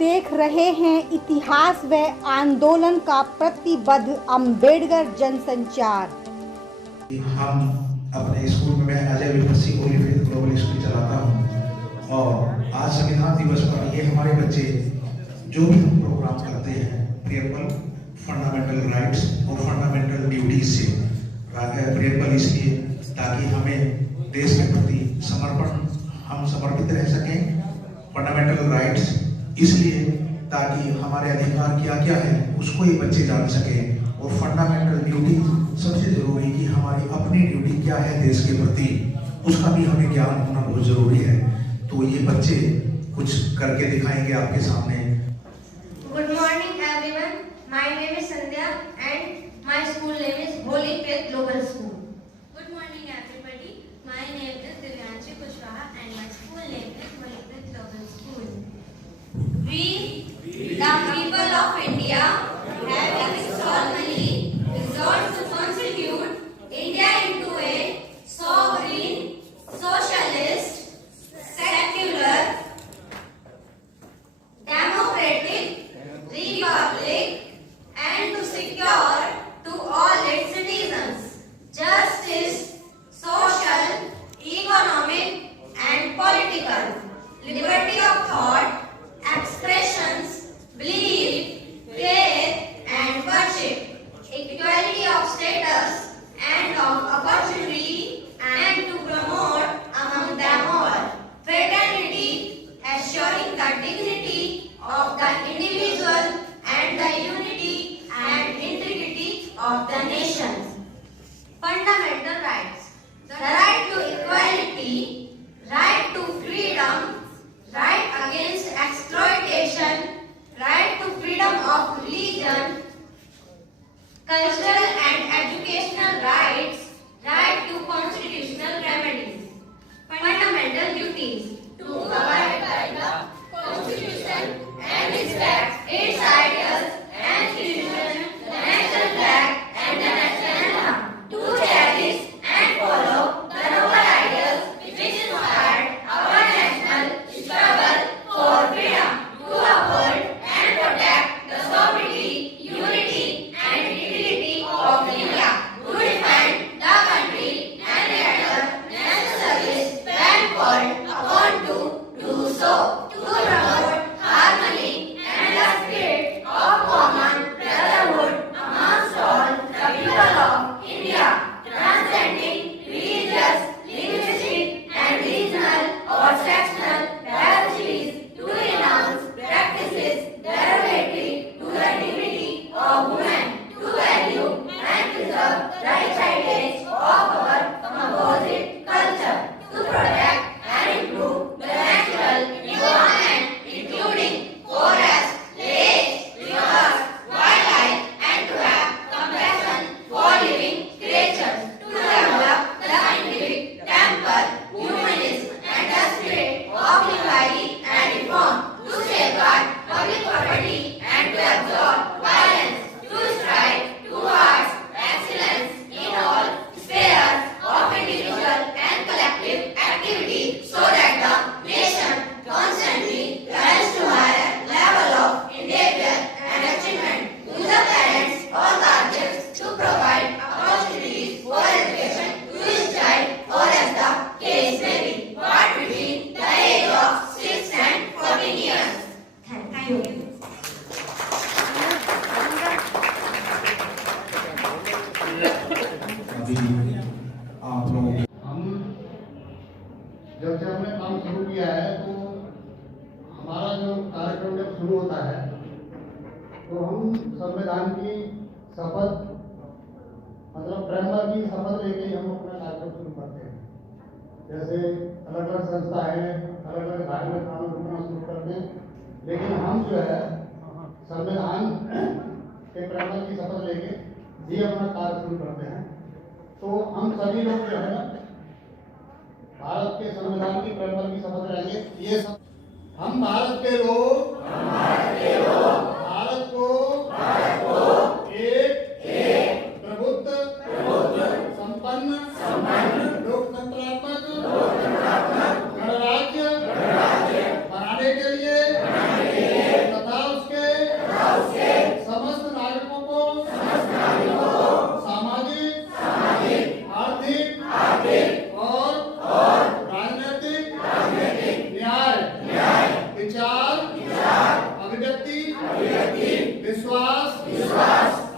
देख रहे हैं इतिहास व आंदोलन का प्रतिबद्ध अम्बेडकर जनसंचार। हम अपने स्कूल में मैं अजय विपस्सी कोलीफेथ ग्लोबल स्कूल चलाता हूँ और आज संविधान दिवस पर ये हमारे बच्चे जो भी हम प्रोग्राम करते हैं प्रियम्बल फंडामेंटल राइट्स और फंडामेंटल ड्यूटीज से प्रियम्बल इसलिए ताकि हमें देश के प्रति हम समर्पित रह सकें, फंडामेंटल राइट्स इसलिए ताकि हमारे अधिकार क्या क्या है उसको ये बच्चे जान सकें, और फंडामेंटल ड्यूटी सबसे जरूरी कि हमारी अपनी ड्यूटी क्या है देश के प्रति उसका भी हमें ज्ञान होना बहुत जरूरी है। तो ये बच्चे कुछ करके दिखाएंगे आपके सामने। Good morning everyone, my name is Sandhya and my school name is Holi faith global school. Good morning everybody. My name is Divyanshi Kushwaha and my school name is Holy Faith Global School. We, the people of India, have solemnly resolved to constitute India into a sovereign, socialist, secular, democratic republic, and to secure to all its citizens justice, social, economic, and political liberty of thought, expressions, belief, faith, and worship, equality of status and of opportunity, and to promote among them all fraternity, assuring the dignity of the individual and the unity and integrity of the nations. Fundamental rights: the right to equality, right to freedom, right against exploitation, right to freedom of religion, cultural and educational rights, right to constitutional remedies. Fundamental duties: to abide by the Constitution and respect its ideals and institutions, the national flag and the national anthem, to cherish and follow the noble ideals which inspired our national struggle for freedom, to uphold and protect the sovereignty, unity, and integrity of India, to defend the country and render national service when called upon to do so, to promote harmony and the spirit of common brotherhood amongst all the people of India, transcending religious, linguistic, and regional or sectional diversities, to renounce practices derogatory to the dignity of women, to value and preserve the rich heritage of our composite culture, to protect and improve the natural environment, including forests, lakes, rivers, wildlife, and to have compassion for living creatures, to develop the scientific, temper, humanism, and the spirit of inquiry and reform, to safeguard public property and to absorb violence, to strive towards excellence in all spheres of individual and collective activity, so that the nation constantly rises to higher level of endeavor and achievement, to the parents or guardians to provide opportunities for education to his child, or as the case may be, but between the age of 6 and 14 years. Thank you. अभी आप लोग हम जब से हमने काम शुरू किया है तो हमारा जो कार्यक्रम जब शुरू होता है तो हम संविधान की शपथ मतलब प्रेमर की शपथ लेके ही हम अपना कार्यक्रम शुरू करते हैं। जैसे अलग अलग संस्था है, अलग अलग धार्मिक कानून बनाना शुरू करते हैं, लेकिन हम जो है संविधान के प्रेमर की शपथ लेके ही अपना कार्य शुरू करते हैं। तो हम सभी लोग जो है भारत के संविधान की प्रेमर की शपथ लेंगे। ये सब हम भारत के लोग भारत को एक प्रबुद्ध संपन्न लोकतंत्रात्मक गणराज्य बनाने के लिए विश्वास